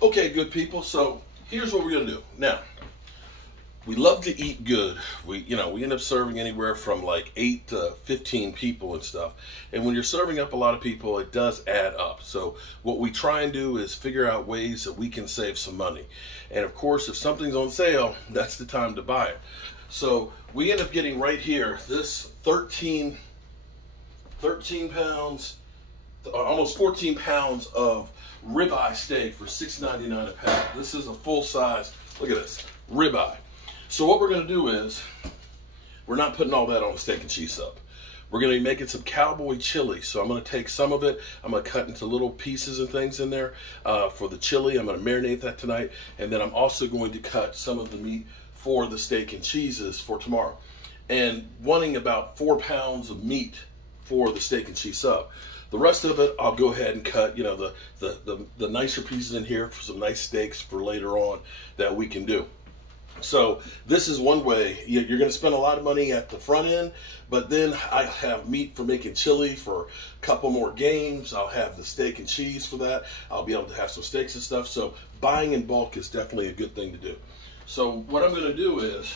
Okay, good people. So here's what we're gonna do. Now, we love to eat good. We end up serving anywhere from like 8 to 15 people and stuff. And when you're serving up a lot of people, it does add up. So what we try and do is figure out ways that we can save some money. And of course, if something's on sale, that's the time to buy it. So we end up getting right here this 13 pounds, almost 14 pounds of ribeye steak for $6.99 a pound. This is a full size, look at this, ribeye. So what we're gonna do is, we're not putting all that on a steak and cheese sub. We're gonna be making some cowboy chili. So I'm gonna take some of it, I'm gonna cut into little pieces and things in there for the chili. I'm gonna marinate that tonight. And then I'm also going to cut some of the meat for the steak and cheeses for tomorrow. And wanting about 4 pounds of meat for the steak and cheese sub. The rest of it, I'll go ahead and cut, the nicer pieces in here for some nice steaks for later on that we can do. So this is one way. You're going to spend a lot of money at the front end, but then I have meat for making chili for a couple more games. I'll have the steak and cheese for that. I'll be able to have some steaks and stuff. So buying in bulk is definitely a good thing to do. So what I'm going to do is,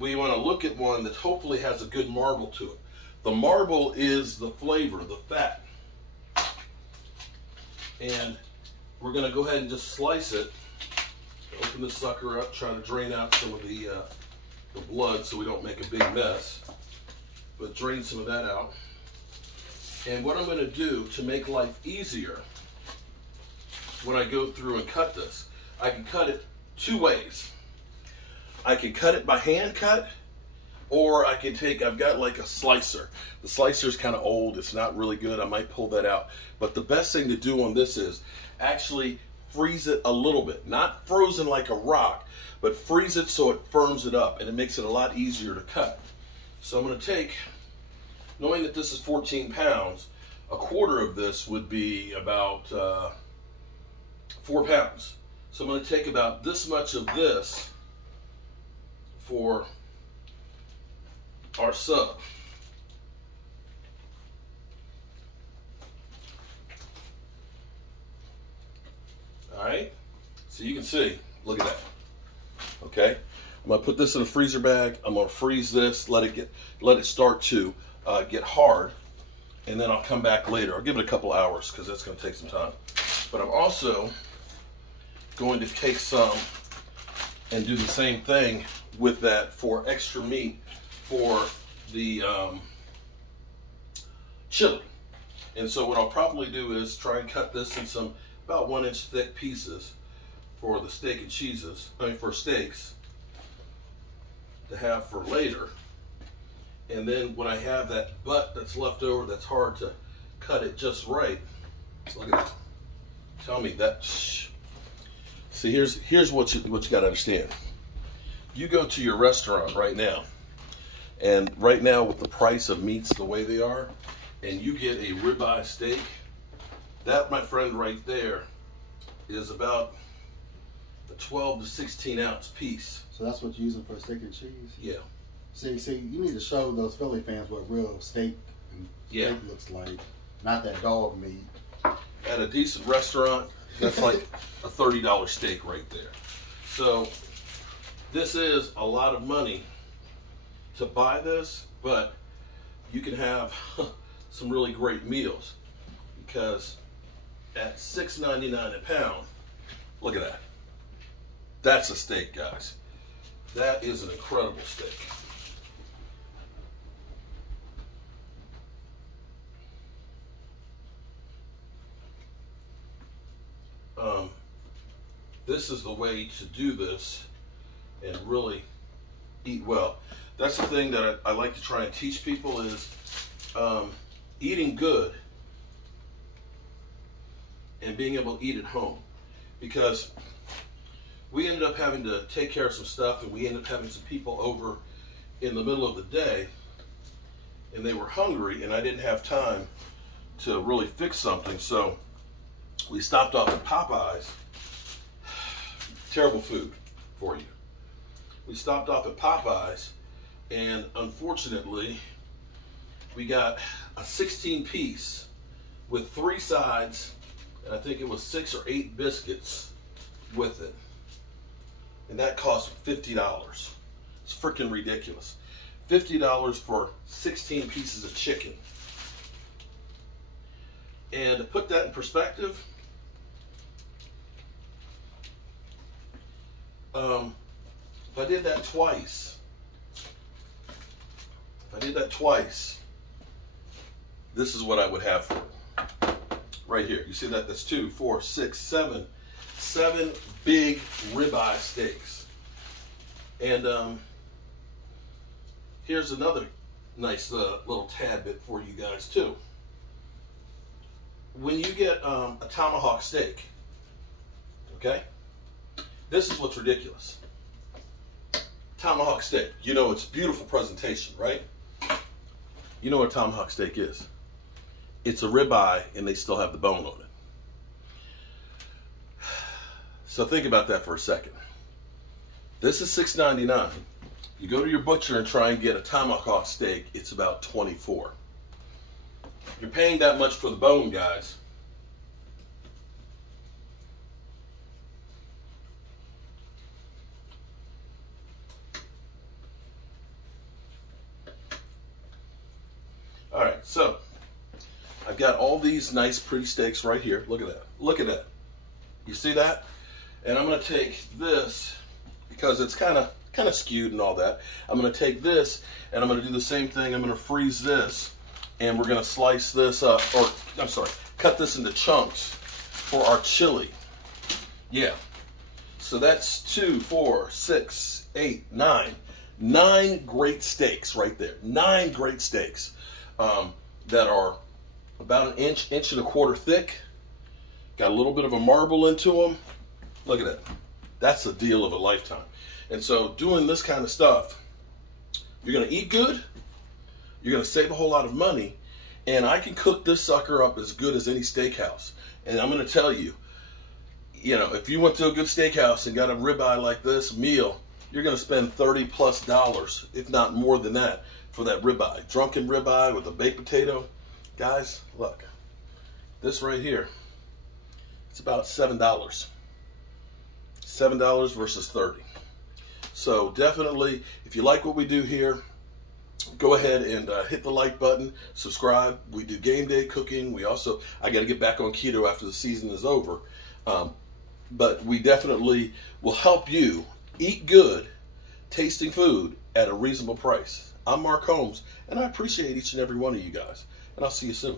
we want to look at one that hopefully has a good marble to it. The marble is the flavor, the fat. And we're going to go ahead and just slice it. Open this sucker up, try to drain out some of the blood so we don't make a big mess. But drain some of that out. And what I'm going to do to make life easier when I go through and cut this, I can cut it 2 ways. I can cut it by hand cut, or I can take, I've got like a slicer. The slicer is kind of old, it's not really good, I might pull that out. But the best thing to do on this is actually freeze it a little bit. Not frozen like a rock, but freeze it so it firms it up, and it makes it a lot easier to cut. So I'm going to take, knowing that this is 14 pounds, a quarter of this would be about 4 pounds. So I'm going to take about this much of this for our sub. All right, so you can see, look at that. Okay, I'm gonna put this in a freezer bag. I'm gonna freeze this, let it start to get hard, and then I'll come back later. I'll give it a couple hours because that's gonna take some time. But I'm also going to take some and do the same thing with that for extra meat for the chili. And so what I'll probably do is try and cut this in some about 1-inch thick pieces for the steak and cheeses, for steaks to have for later. And then when I have that butt that's left over, that's hard to cut it just right. Look at that. Tell me that. See, here's what you got to understand. You go to your restaurant right now, and right now with the price of meats the way they are, and you get a ribeye steak, that, my friend, right there is about a 12 to 16 ounce piece. So that's what you're using for steak and cheese? Yeah. See, you need to show those Philly fans what real steak and steak looks like, not that dog meat. At a decent restaurant, that's like a $30 steak right there. So this is a lot of money to buy this, but you can have some really great meals, because at $6.99 a pound, look at that. That's a steak, guys. That is an incredible steak. This is the way to do this and really eat well. That's the thing that I like to try and teach people is eating good and being able to eat at home. Because we ended up having to take care of some stuff, and we ended up having some people over in the middle of the day, and they were hungry, and I didn't have time to really fix something. So we stopped off at Popeyes. Terrible food for you. We stopped off at Popeyes, and unfortunately, we got a 16 piece with 3 sides and I think it was 6 or 8 biscuits with it. And that cost $50. It's freaking ridiculous. $50 for 16 pieces of chicken. And to put that in perspective, if I did that twice, this is what I would have for it. Right here. You see that? That's 2, 4, 6, 7. 7 big ribeye steaks. And here's another nice little tad bit for you guys too. When you get a tomahawk steak, okay, this is what's ridiculous. Tomahawk steak, you know, it's beautiful presentation, right? You know what a tomahawk steak is. It's a ribeye and they still have the bone on it. So think about that for a second. This is $6.99. You go to your butcher and try and get a tomahawk steak, it's about $24. You're paying that much for the bone, guys. All right, so I've got all these nice pretty steaks right here. Look at that. Look at that. You see that? And I'm going to take this, because it's kind of skewed and all that. I'm going to take this and I'm going to do the same thing. I'm going to freeze this, and we're going to slice this up, or I'm sorry, cut this into chunks for our chili. Yeah. So that's 2, 4, 6, 8, 9. 9 great steaks right there. 9 great steaks that are about an inch, inch and a quarter thick. Got a little bit of a marble into them. Look at that. That's a deal of a lifetime. And so doing this kind of stuff, you're going to eat good, you're going to save a whole lot of money, and I can cook this sucker up as good as any steakhouse. And I'm going to tell you, you know, if you went to a good steakhouse and got a ribeye like this meal, you're going to spend $30+, if not more than that, for that ribeye. Drunken ribeye with a baked potato. Guys, look, this right here, it's about $7. $7 versus $30. So definitely, if you like what we do here, go ahead and hit the like button, subscribe. We do game day cooking. We also, I got to get back on keto after the season is over. But we definitely will help you eat good, tasting food at a reasonable price. I'm Mark Holmes, and I appreciate each and every one of you guys. And I'll see you soon.